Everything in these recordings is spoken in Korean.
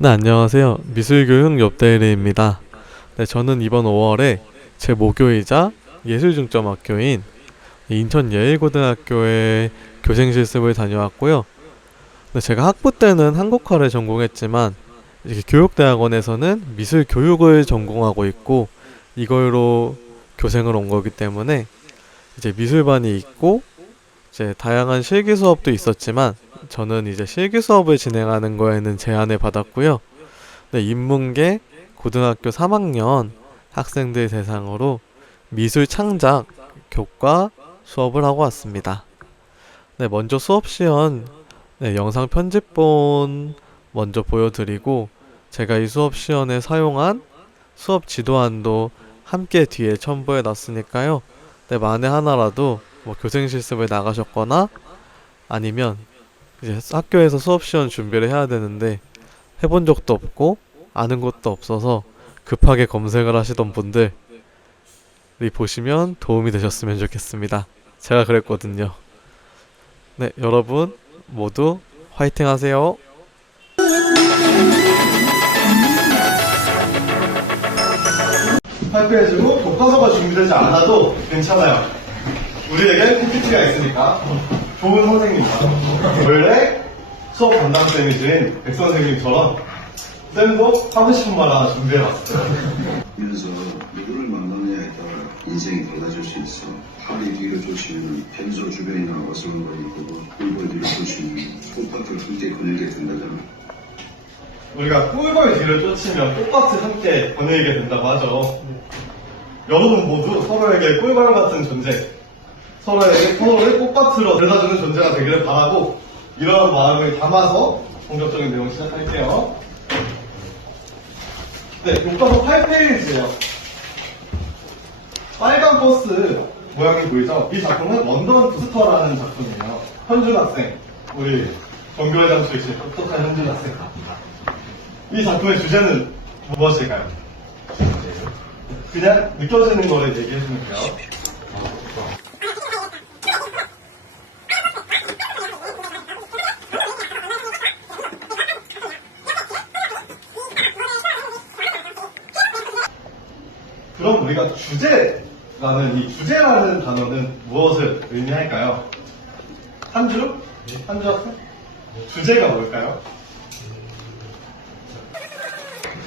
네, 안녕하세요. 미술교육 옆대리입니다. 네, 저는 이번 5월에 제 모교이자 예술중점학교인 인천예일고등학교에 교생 실습을 다녀왔고요. 네, 제가 학부 때는 한국화를 전공했지만 이렇게 교육대학원에서는 미술교육을 전공하고 있고 이걸로 교생을 온 거기 때문에 이제 미술반이 있고 이제 다양한 실기 수업도 있었지만 저는 이제 실기 수업을 진행하는 거에는 제한을 받았고요. 네, 인문계 고등학교 3학년 학생들 대상으로 미술 창작 교과 수업을 하고 왔습니다. 네, 먼저 수업 시연 영상 편집본 먼저 보여드리고 제가 이 수업 시연에 사용한 수업 지도안도 함께 뒤에 첨부해 놨으니까요. 네, 만에 하나라도 뭐 교생 실습을 나가셨거나 아니면 이제 학교에서 수업 시연 준비를 해야 되는데 해본 적도 없고 아는 것도 없어서 급하게 검색을 하시던 분들이 보시면 도움이 되셨으면 좋겠습니다. 제가 그랬거든요. 네, 여러분 모두 화이팅 하세요. 발표해주고 교과서가 준비되지 않아도 괜찮아요. 우리에게 PPT가 있으니까 좋은 선생님이다. 원래 수업 담당쌤이신 백 선생님처럼 쌤도 하고 싶은 말 하나 준비해봤어요. 그래서 누구를 만나느냐에 따라 인생이 달라질 수 있어. 팔이 뒤로 쫓으면 변소 주변이나 어슬렁거리고 꿀벌 뒤로 쫓으면 꽃밭을 함께 거닐게 된다잖아. 우리가 꿀벌 뒤를 쫓으면 꽃밭을 함께 거닐게 된다고 하죠. 여러분 모두 서로에게 꿀벌 같은 존재, 서로를 꽃밭으로 데려다주는 존재가 되기를 바라고 이런 마음을 담아서 본격적인 내용 시작할게요. 네, 교과서 8페이지예요. 빨간 버스 모양이 보이죠? 이 작품은 런던 부스터라는 작품이에요. 현준 학생, 우리 전교회장 출신 똑똑한 현준 학생. 이 작품의 주제는 무엇일까요? 그냥 느껴지는 거를 얘기해주면 돼요. 그럼 우리가 주제라는 이 주제라는 단어는 무엇을 의미할까요? 한주? 한주 학생? 주제가 뭘까요?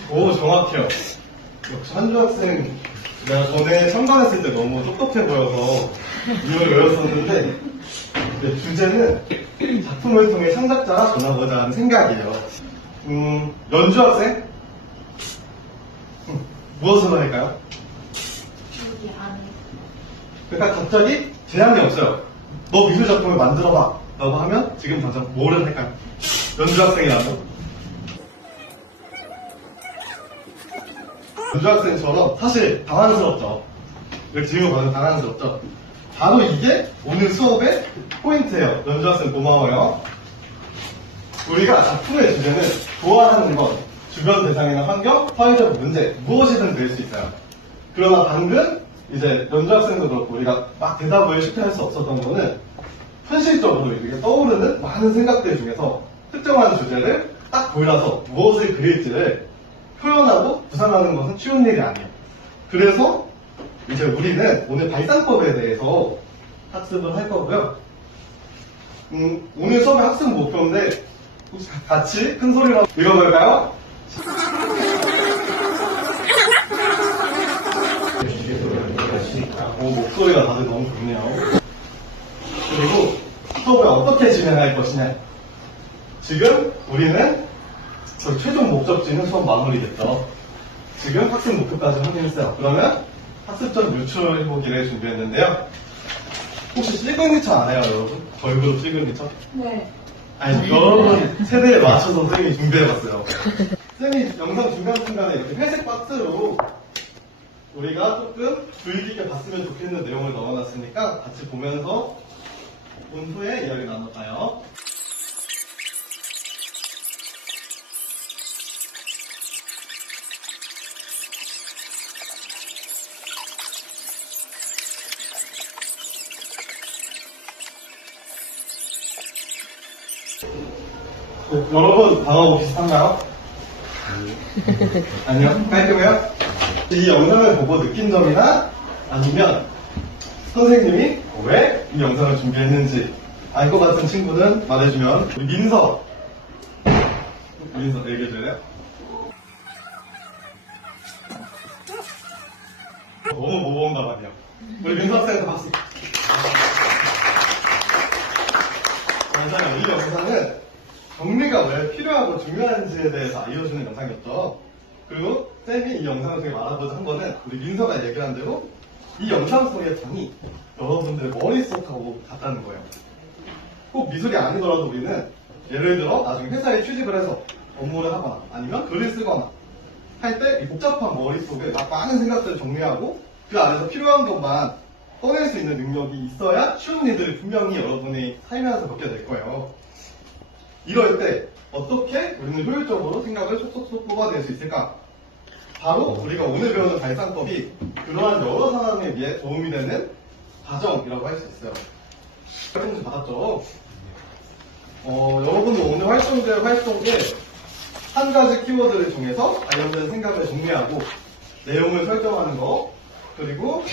오, 정확해요. 역시 한주 학생, 내가 전에 참관했을 때 너무 똑똑해 보여서 이걸 외웠었는데, 네, 주제는 작품을 통해 창작자가 전하고자 하는 생각이에요. 연주 학생? 무엇으로 할까요? 그러니까 갑자기 제한이 없어요. 너 미술 작품을 만들어봐 라고 하면 지금 당장 뭐를 할까요? 연주 학생이라면? 연주 학생처럼 사실 당황스럽죠. 이렇게 질문 받으면 당황스럽죠. 바로 이게 오늘 수업의 포인트예요. 연주 학생 고마워요. 우리가 작품의 주제는 좋아하는 것, 주변 대상이나 환경, 사회적 문제 무엇이든 될 수 있어요. 그러나 방금 이제 연주 학생도 그렇고 우리가 막 대답을 쉽게 할 수 없었던 거는 현실적으로 이렇게 떠오르는 많은 생각들 중에서 특정한 주제를 딱 골라서 무엇을 그릴지를 표현하고 구상하는 것은 쉬운 일이 아니에요. 그래서 이제 우리는 오늘 발상법에 대해서 학습을 할 거고요. 오늘 수업의 학습 목표인데 혹시 같이 큰 소리로 읽어볼까요? 오, 목소리가 다들 너무 좋네요. 그리고 수업을 어떻게 진행할 것이냐. 지금 우리는 저희 최종 목적지는 수업 마무리됐죠. 지금 학습 목표까지 확인했어요. 그러면 학습적 유출 해보기를 준비했는데요. 혹시 시그니처 아나요, 여러분? 저희 그룹 시그니처? 네. 아니, 여러분 세대에 맞춰서 선생님이 준비해봤어요. 선생님이 영상 중간중간에 이렇게 회색 박스로 우리가 조금 주의 깊게 봤으면 좋겠는 내용을 넣어놨으니까 같이 보면서 본 후에 이야기 나눠봐요. 네, 여러분 단어도 비슷한가요? 아니요, 깔끔해요? 이 영상을 보고 느낀 점이나 아니면 선생님이 왜 이 영상을 준비했는지 알 것 같은 친구는 말해주면 우리 민서 얘기해줄래요? 너무 모범답안이요. 우리 민서 학생한테 박수. 맞아요. 이 영상은 정리가 왜 필요하고 중요한지에 대해서 알려주는 영상이었죠. 그리고 쌤이 이 영상을 통해 말하고자 한 거는 우리 민서가 얘기한 대로 이 영상 속의 정이 여러분들의 머릿속하고 같다는 거예요. 꼭 미술이 아니더라도 우리는 예를 들어 나중에 회사에 취직을 해서 업무를 하거나 아니면 글을 쓰거나 할 때 이 복잡한 머릿속에 막 많은 생각들을 정리하고 그 안에서 필요한 것만 꺼낼 수 있는 능력이 있어야 쉬운 일들을 분명히 여러분이 살면서 겪게 될 거예요. 이럴 때 어떻게 우리는 효율적으로 생각을 쏙쏙쏙 뽑아낼 수 있을까? 바로 우리가 오늘 배우는 발상법이 그러한 여러 상황에 위해 도움이 되는 과정이라고 할 수 있어요. 활동지 받았죠? 여러분들 오늘 활동될 활동에 한 가지 키워드를 정해서 관련된 생각을 정리하고 내용을 설정하는 거, 그리고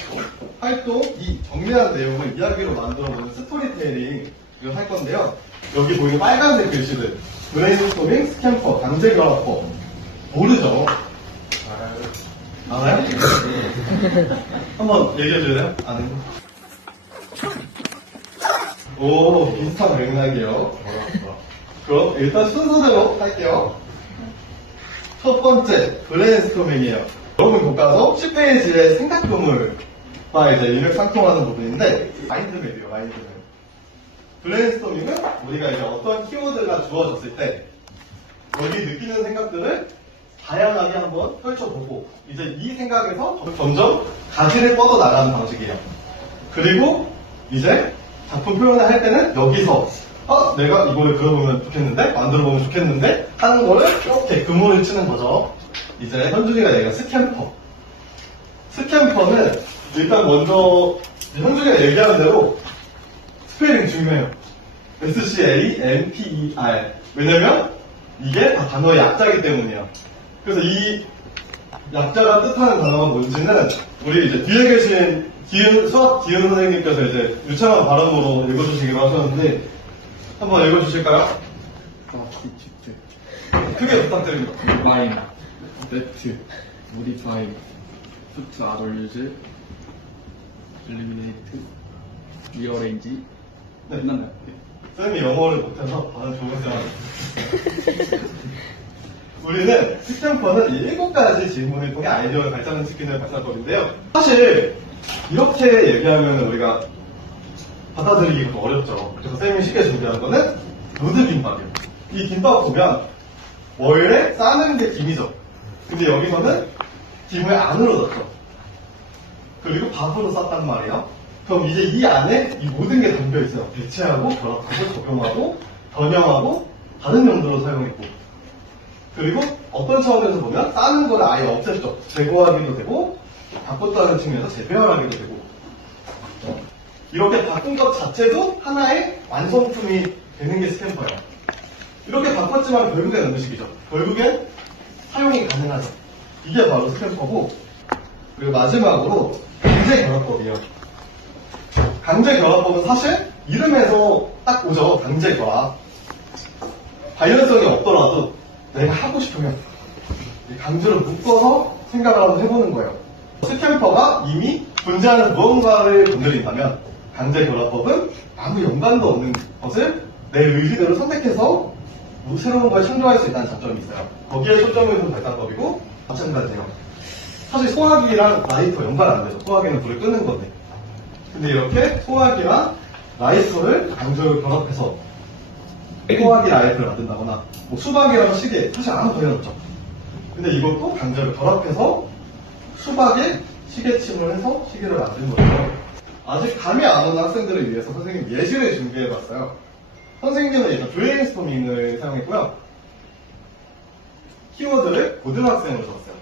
활동 이 정리한 내용을 이야기로 만들어보는 스토리텔링 이걸 할 건데요. 여기 보이는 빨간색 글씨들 브레인스토밍, 스캠퍼, 강제결합법 모르죠? 알아요? 한번 얘기해줄래요? 아는 거? 오, 비슷한 맥락이에요. 그럼 일단 순서대로 할게요. 첫 번째, 브레인스토밍이에요. 여러분 교과서 10페이지의 생각구물과 이제 일맥상통하는 부분인데, 마인드맵이에요, 마인드맵. 브레인스토밍은 우리가 이제 어떤 키워드가 주어졌을 때, 여기 느끼는 생각들을 다양하게 한번 펼쳐보고, 이제 이 생각에서 점점 가지를 뻗어나가는 방식이에요. 그리고 이제 작품 표현을 할 때는 여기서 내가 이거를 그려보면 좋겠는데 만들어보면 좋겠는데 하는 거를 이렇게 그물을 치는 거죠. 이제 현준이가 얘기한 스캠퍼는 일단 먼저 현준이가 얘기하는 대로 스페링 중요해요. SCAMPER 왜냐면 이게 다 단어의 약자이기 때문이에요. 그래서 이 약자가 뜻하는 단어가 뭔지는 우리 이제 뒤에 계신 수학 기은 선생님께서 이제 유창한 발음으로 읽어주시기로 하셨는데 한번 읽어주실까요? 크게 부탁드립니다. combine, net, modify, put others, eliminate, rearrange. 네. 끝났나요? 쌤이 영어를 못해서 발음 좋은 쌤. 우리는 스탬퍼는 이 7가지 질문을 통해 아이디어를 발전시키는 발상법인데요. 사실 이렇게 얘기하면 우리가 받아들이기가 좀 어렵죠. 그래서 쌤이 쉽게 준비한 거는 로드 김밥이에요. 이 김밥 보면 원래 싸는 게 김이죠. 근데 여기서는 김을 안으로 넣죠. 그리고 밥으로 쌌단 말이에요. 그럼 이제 이 안에 이 모든 게 담겨 있어요. 배치하고 결합하고 적용하고 변형하고 다른 용도로 사용했고 그리고 어떤 차원에서 보면 싸는 거를 아예 없앴죠. 제거하기도 되고 바꿨다는 측면에서 재배열하기도 되고 이렇게 바꾼 것 자체도 하나의 완성품이 되는 게 스탬퍼예요. 이렇게 바꿨지만 결국엔 음식이죠. 결국엔 사용이 가능하죠. 이게 바로 스탬퍼고 그리고 마지막으로 강제결합법이에요. 강제결합법은 사실 이름에서 딱 오죠. 강제결합. 관련성이 없더라도 내가 하고 싶으면 강제로 묶어서 생각을 한번 해보는 거예요. 스탬퍼가 이미 존재하는 무언가를 건드린다면 강제결합법은 아무 연관도 없는 것을 내 의지대로 선택해서 새로운 걸 창조할 수 있다는 장점이 있어요. 거기에 초점을 둔 발상법이고 마찬가지예요. 사실 소화기랑 라이터 연관 안 되죠. 소화기는 불을 끄는 건데. 근데 이렇게 소화기랑 라이터를 강제로 결합해서 소화기 라이트를 만든다거나 뭐 수박이랑 시계 사실 아무 관련 없죠. 근데 이것도 강제로 결합해서 수박에 시계침을 해서 시계를 만든 거예요. 아직 감이 안 오는 학생들을 위해서 선생님 예시를 준비해봤어요. 선생님은 일단 브레인스토밍을 사용했고요. 키워드를 고등학생으로 적었어요.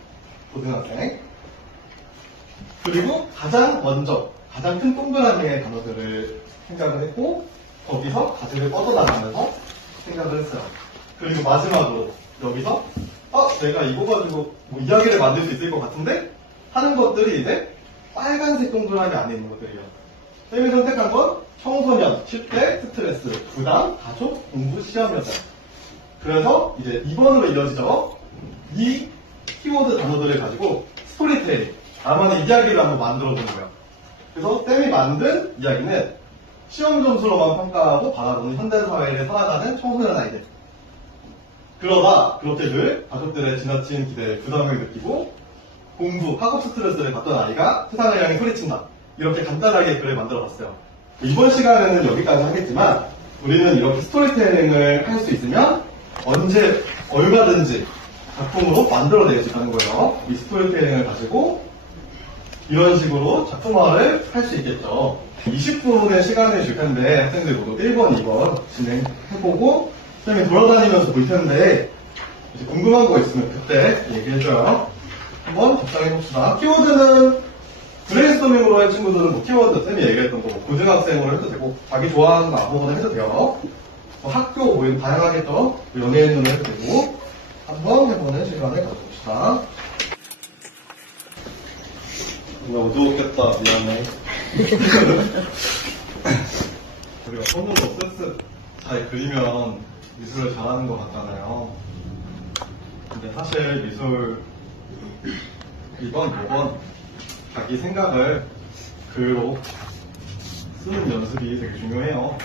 고등학생. 그리고 가장 먼저 가장 큰 동그라미의 단어들을 생각을 했고 거기서 가지를 뻗어나가면서 생각을 했어요. 그리고 마지막으로 여기서 내가 이거 가지고 뭐 이야기를 만들 수 있을 것 같은데 하는 것들이 이제 빨간색 동그라미 안에 있는 것들이에요. 쌤이 선택한 건 청소년, 10대, 스트레스, 부담, 가족, 공부, 시험이었어요. 그래서 이제 2번으로 이어지죠. 이 키워드 단어들을 가지고 스토리텔링, 나만의 이야기를 한번 만들어 보는 거예요. 그래서 쌤이 만든 이야기는 시험 점수로만 평가하고 받아보는 현대사회를 살아가는 청소년 아이들. 그러다 그렇게 늘 가족들의 지나친 기대에 부담을 느끼고 공부, 학업 스트레스를 받던 아이가 세상을 향해 소리친다. 이렇게 간단하게 글을 만들어 봤어요. 이번 시간에는 여기까지 하겠지만 우리는 이렇게 스토리텔링을 할 수 있으면 언제 얼마든지 작품으로 만들어낼 수 있다는 거예요. 이 스토리텔링을 가지고 이런 식으로 작품화를 할 수 있겠죠. 20분의 시간을 줄 텐데 학생들 모두 1번, 2번 진행해보고 선생님이 돌아다니면서 볼 텐데 이제 궁금한 거 있으면 그때 얘기해줘요. 한번 작성해봅시다. 키워드는 브레인스토밍으로 할 친구들은 뭐 키워드 쌤이 얘기했던 거뭐 고등학생으로 해도 되고 자기 좋아하는 거 아무거나 해도 돼요. 뭐 학교 뭐 다양하겠죠. 연예인으로 해도 되고 한번 해보는 시간을 가져봅시다. 나 어두웠겠다. 미안해. 우리가 손으로 센스 잘 그리면 미술을 잘하는 것 같잖아요. 근데 사실 미술 2번, 5번 자기 생각을 글로 쓰는 연습이 되게 중요해요.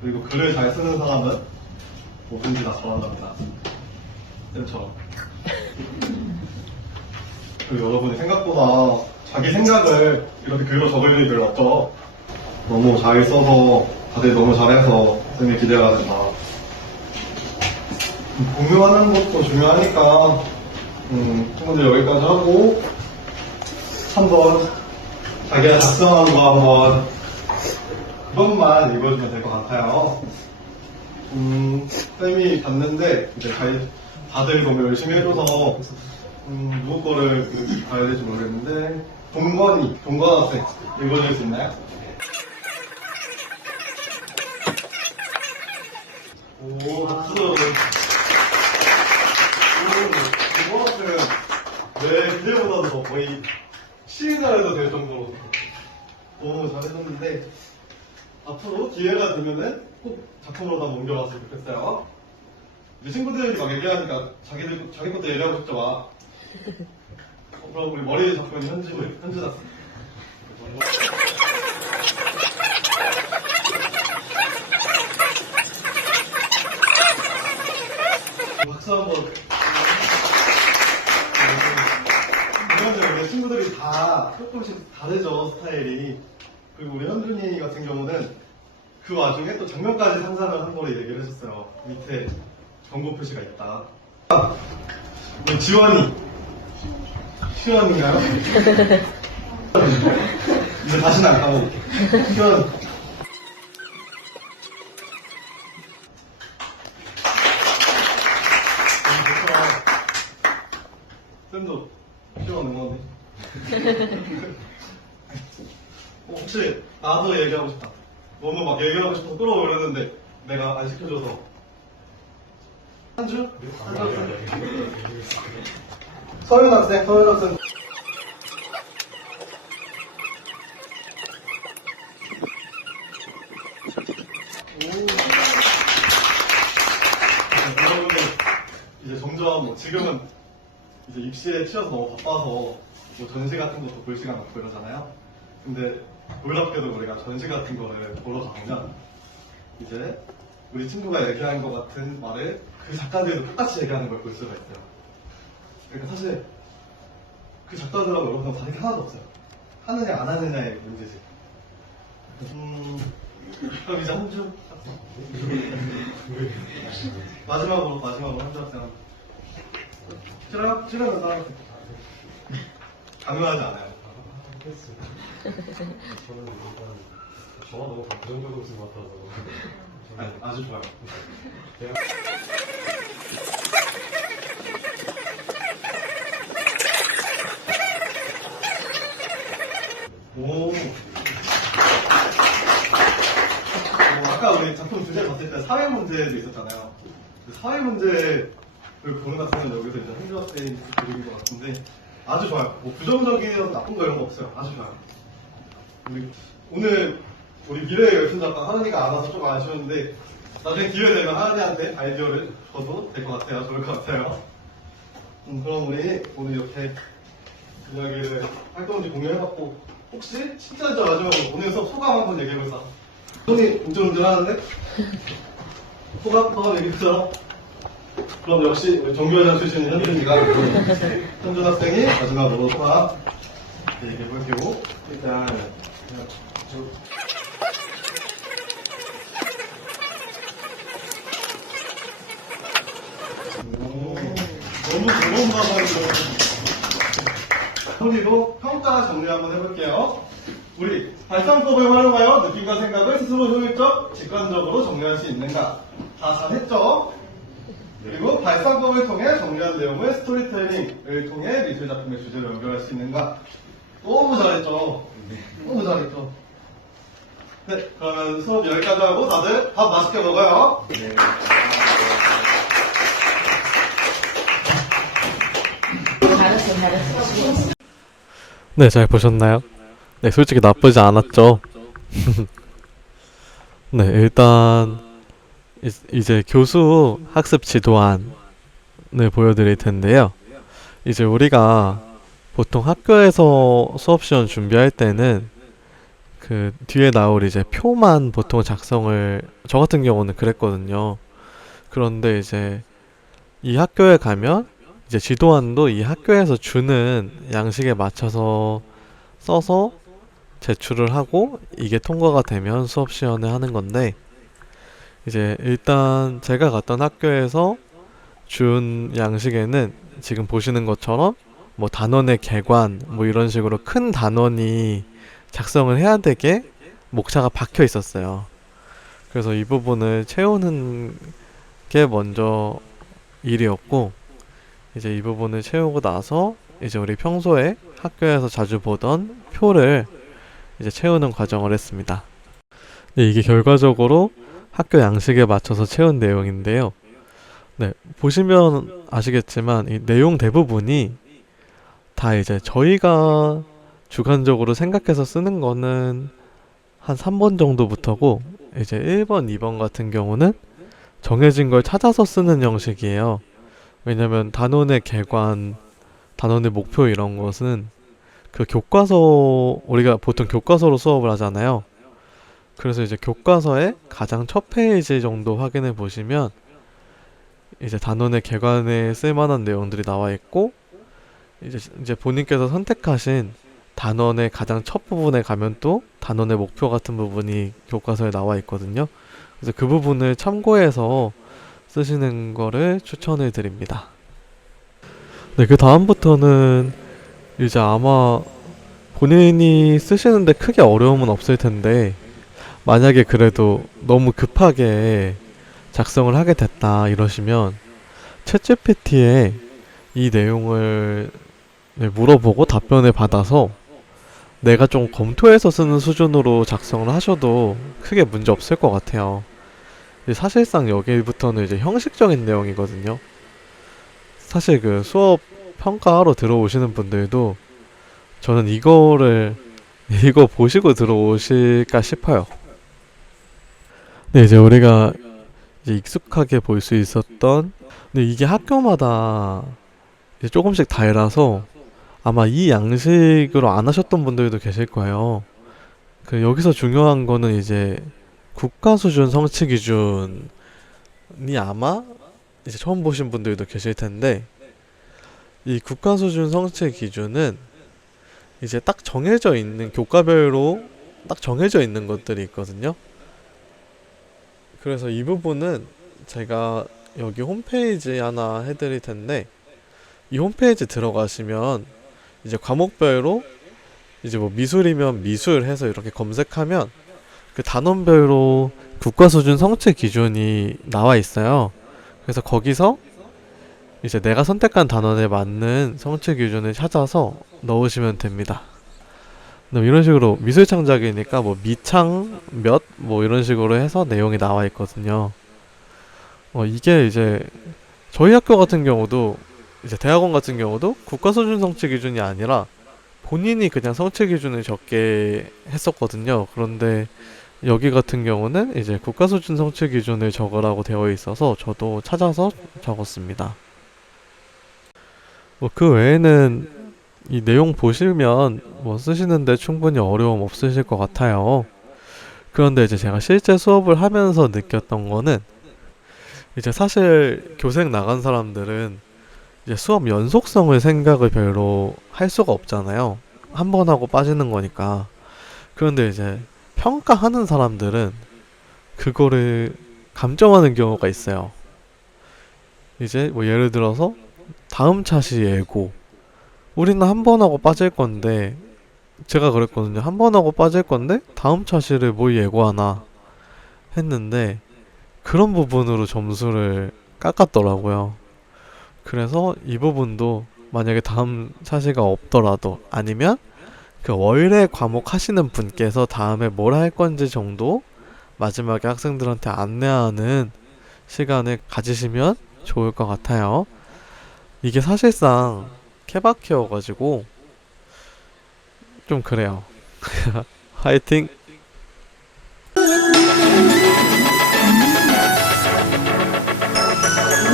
그리고 글을 잘 쓰는 사람은 뭐든지 다 잘한답니다. 쌤처럼. 그리고 여러분이 생각보다 자기 생각을 이렇게 글로 적을 일이 별로 없죠. 너무 잘 써서 다들 너무 잘해서 쌤이 기대가 된다. 공유하는 것도 중요하니까 친구들 여기까지 하고 한번 자기가 작성한 거 한번 그것만 읽어주면 될 것 같아요. 쌤이 봤는데 이제 다들 너무 열심히 해줘서 누구 거를 봐야 될지 모르겠는데 동건 학생 읽어줄 수 있나요? 오, 박수. 동건 학생은 내 기대보다도 더 거의 시인을 해도 될 정도로 너무 잘해줬는데 앞으로 기회가 되면은 꼭 작품으로 다 옮겨왔으면 좋겠어요. 이제 친구들이 막 얘기하니까 자기 것도 얘기하고 싶죠, 막. 그럼 우리 머리 잡고 있는 현주 작품. 박수 한번. 이런 우리 친구들이 다 조금씩 다르죠, 스타일이. 그리고 우리 현준이 같은 경우는 그 와중에 또 장면까지 상상을 한 거로 얘기를 해줬어요. 밑에 경고 표시가 있다. 우리 지원이. 시원인가요? 이제 다시는 안 까먹을게. 시원. 쌤도 시원 응원해. 혹시 나도 얘기하고 싶다. 너무 막 얘기하고 싶어서 끌어오려는데 내가 안 시켜줘서. 한주? 서윤 학생. 여러분들 이제 점점 뭐 지금은 이제 입시에 치여서 너무 바빠서 뭐 전시 같은 것도 볼 시간 없고 이러잖아요. 근데 놀랍게도 우리가 전시 같은 거를 보러 가면 이제 우리 친구가 얘기한 것 같은 말을 그 작가들도 똑같이 얘기하는 걸 볼 수가 있어요. 그러니까 사실 그 작가들하고 여러분하고 다른 게 하나도 없어요. 하느냐 안 하느냐의 문제지. 그럼 이제 한주 마지막으로 한주 학생 싫으면 따라하세요. 강요하지 않아요. 저는 일단 저가 너무 감정적으로 쓴 것 같아서 아니, 아주 좋아요. 오. 아까 우리 작품 주제 봤을 때 사회 문제도 있었잖아요. 그 사회 문제 그리고 보는 학생은 여기서 이제 한주 학생이 그리는 것 같은데 아주 좋아요. 뭐 부정적이어서 나쁜 거 이런 거 없어요. 아주 좋아요. 오늘 우리 미래의 열심 작가 하은이가 안 와서 좀 아쉬웠는데 나중에 기회 되면 하은이한테 아이디어를 줘도 될 것 같아요. 좋을 것 같아요. 그럼 우리 오늘 이렇게 이야기를 활동지 공유해봤고 혹시 진짜 마지막으로 오늘 수업 소감 한번 얘기해볼까? 손이 움찔움찔 하는데? 소감 한번 얘기해보자. 그럼 역시 우리 정규회장 출신인 현준이가 현준 학생이 마지막으로 소감 얘기해볼게요. 일단 너무 좋은 마음으로 소리로 평가 정리 한번 해볼게요. 우리 발상법을 활용하여 느낌과 생각을 스스로 효율적, 직관적으로 정리할 수 있는가? 다 잘했죠? 그리고 발상법을 통해 정리한 내용을 스토리텔링을 통해 미술 작품의 주제로 연결할 수 있는가? 너무 잘했죠? 너무 잘했죠? 네, 그러면 수업 여기까지 하고 다들 밥 맛있게 먹어요. 잘했어. 네, 잘 보셨나요? 네, 솔직히 나쁘지 않았죠? 네, 일단 이제 교수 학습 지도안을 보여드릴 텐데요. 이제 우리가 보통 학교에서 수업 시험 준비할 때는 그 뒤에 나올 이제 표만 보통 작성을 저 같은 경우는 그랬거든요. 그런데 이제 이 학교에 가면 이제 지도안도 이 학교에서 주는 양식에 맞춰서 써서 제출을 하고 이게 통과가 되면 수업 시연을 하는 건데 이제 일단 제가 갔던 학교에서 준 양식에는 지금 보시는 것처럼 뭐 단원의 개관 뭐 이런 식으로 큰 단원이 작성을 해야 되게 목차가 박혀 있었어요. 그래서 이 부분을 채우는 게 먼저 일이었고 이제 이 부분을 채우고 나서 이제 우리 평소에 학교에서 자주 보던 표를 이제 채우는 과정을 했습니다. 네, 이게 결과적으로 학교 양식에 맞춰서 채운 내용인데요. 네, 보시면 아시겠지만 이 내용 대부분이 다 이제 저희가 주관적으로 생각해서 쓰는 거는 한 3번 정도부터고 이제 1번, 2번 같은 경우는 정해진 걸 찾아서 쓰는 형식이에요. 왜냐면 단원의 개관, 단원의 목표 이런 것은 그 교과서, 우리가 보통 교과서로 수업을 하잖아요. 그래서 이제 교과서의 가장 첫 페이지 정도 확인해 보시면 이제 단원의 개관에 쓸만한 내용들이 나와 있고 이제 본인께서 선택하신 단원의 가장 첫 부분에 가면 또 단원의 목표 같은 부분이 교과서에 나와 있거든요. 그래서 그 부분을 참고해서 쓰시는 거를 추천을 드립니다. 네, 그 다음부터는 이제 아마 본인이 쓰시는데 크게 어려움은 없을 텐데 만약에 그래도 너무 급하게 작성을 하게 됐다 이러시면 챗GPT에 이 내용을 물어보고 답변을 받아서 내가 좀 검토해서 쓰는 수준으로 작성을 하셔도 크게 문제 없을 것 같아요. 사실상 여기부터는 이제 형식적인 내용이거든요. 사실 그 수업 평가하러 들어오시는 분들도 저는 이거 보시고 들어오실까 싶어요. 네, 이제 우리가 이제 익숙하게 볼 수 있었던 근데 이게 학교마다 이제 조금씩 달라서 아마 이 양식으로 안 하셨던 분들도 계실 거예요. 그 여기서 중요한 거는 이제 국가 수준 성취 기준이 아마 이제 처음 보신 분들도 계실 텐데 이 국가 수준 성취 기준은 이제 딱 정해져 있는 교과별로 딱 정해져 있는 것들이 있거든요. 그래서 이 부분은 제가 여기 홈페이지 하나 해드릴 텐데 이 홈페이지 들어가시면 이제 과목별로 이제 뭐 미술이면 미술 해서 이렇게 검색하면 그 단원별로 국가 수준 성취 기준이 나와 있어요. 그래서 거기서 이제 내가 선택한 단원에 맞는 성취 기준을 찾아서 넣으시면 됩니다. 이런 식으로 미술 창작이니까 뭐 미창 몇 뭐 이런 식으로 해서 내용이 나와 있거든요. 이게 이제 저희 학교 같은 경우도 이제 대학원 같은 경우도 국가 수준 성취 기준이 아니라 본인이 그냥 성취 기준을 적게 했었거든요. 그런데 여기 같은 경우는 이제 국가 수준 성취 기준을 적으라고 되어 있어서 저도 찾아서 적었습니다. 뭐 그 외에는 이 내용 보시면 뭐 쓰시는데 충분히 어려움 없으실 것 같아요. 그런데 이제 제가 실제 수업을 하면서 느꼈던 거는 이제 사실 교생 나간 사람들은 이제 수업 연속성을 생각을 별로 할 수가 없잖아요. 한 번 하고 빠지는 거니까. 그런데 이제 평가하는 사람들은 그거를 감점하는 경우가 있어요. 이제 뭐 예를 들어서 다음 차시 예고. 우리는 한 번 하고 빠질 건데 제가 그랬거든요. 한 번 하고 빠질 건데 다음 차시를 뭘 예고하나 했는데 그런 부분으로 점수를 깎았더라고요. 그래서 이 부분도 만약에 다음 차시가 없더라도 아니면 그 월에 과목 하시는 분께서 다음에 뭘 할 건지 정도 마지막에 학생들한테 안내하는 시간을 가지시면 좋을 것 같아요. 이게 사실상 케바케여가지고 좀 그래요. 화이팅!